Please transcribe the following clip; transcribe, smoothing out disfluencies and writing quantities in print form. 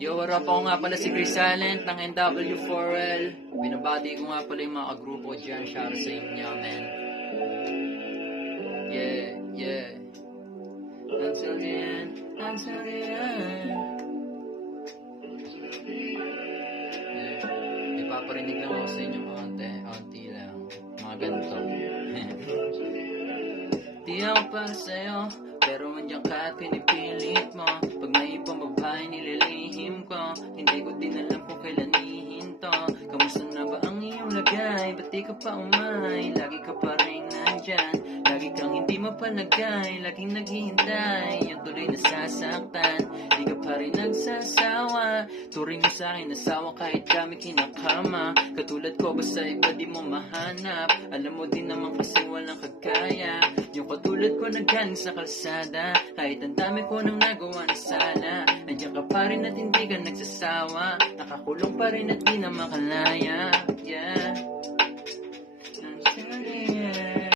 Yo, what up? Ako nga pala si Chris Silent ng NW4L. Binabati ko nga pala yung mga kagrupo dyan. Shout out sa inyo, man. Yeah, yeah. Until the end, until the end. Yeah. Ipaparinig lang ako sa inyo konti lang. Mga ganito. Di ako para sa'yo, pero mandyan ka at pinipilit mo. Pag may pamabay, nililihim ko. Hindi ko din alam kung kailan ihinto. Kamusta na ba ang iyong lagay? Ba't di ka pa umay? Lagi ka pa rin nandyan. Lagi kang hindi mapalagay. Laging naghihintay. Yung tuloy nasasaktan. Di ka pa rin nagsasawa. Turing mo sa'kin nasawa kahit kami kinakama. Katulad ko basta iba di mo mahanap. Alam mo din naman kasi walang kagaya. Yung katulad ko naggaling sa kalsada. Kahit ang dami ko nang nagawa na sana. Nandiyan ka pa rin at hindi ka nagsasawa. Nakakulong pa rin at di na makalaya.